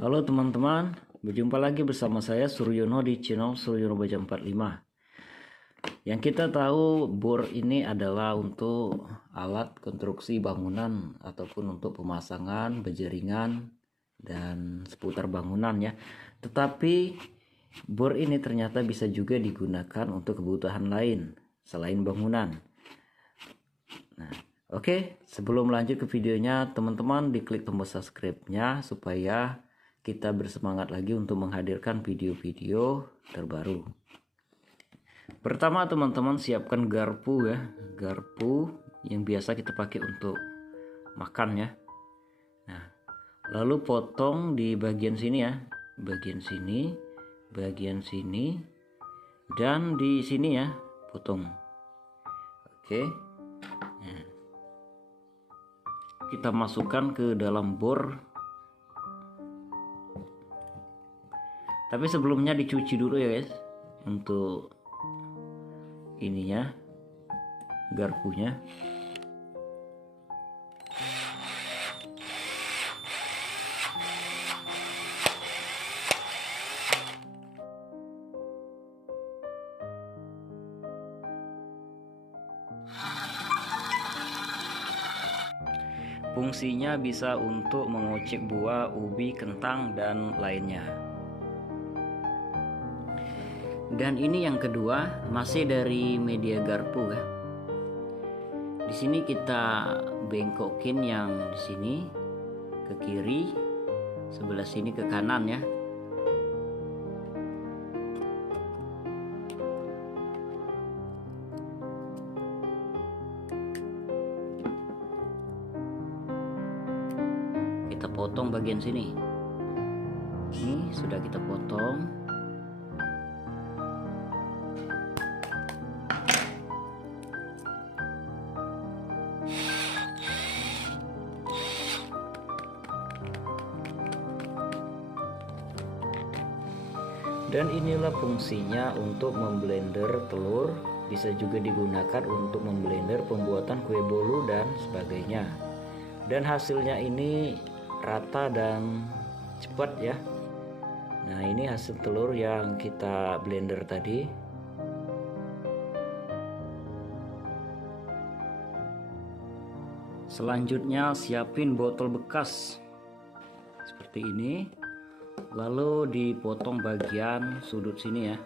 Halo teman-teman, berjumpa lagi bersama saya Suryono di channel Suryono Baja 45. Yang kita tahu bor ini adalah untuk alat konstruksi bangunan ataupun untuk pemasangan berjaringan dan seputar bangunan ya. Tetapi bor ini ternyata bisa juga digunakan untuk kebutuhan lain selain bangunan. Nah, oke, sebelum lanjut ke videonya, teman-teman diklik tombol subscribe-nya supaya kita bersemangat lagi untuk menghadirkan video-video terbaru. Pertama teman-teman siapkan garpu ya, garpu yang biasa kita pakai untuk makan ya. Nah, lalu potong di bagian sini ya, bagian sini, dan di sini ya, potong. Oke. Nah, kita masukkan ke dalam bor. Tapi sebelumnya dicuci dulu ya guys, untuk ininya, garpunya. Fungsinya bisa untuk mengocek buah, ubi, kentang, dan lainnya. Dan ini yang kedua, masih dari media garpu ya. Di sini kita bengkokin yang di sini ke kiri, sebelah sini ke kanan ya. Kita potong bagian sini. Ini sudah kita potong. Dan inilah fungsinya untuk memblender telur, bisa juga digunakan untuk memblender pembuatan kue bolu dan sebagainya. Dan hasilnya ini rata dan cepat ya. Nah, ini hasil telur yang kita blender tadi. Selanjutnya siapin botol bekas seperti ini. Lalu dipotong bagian sudut sini ya.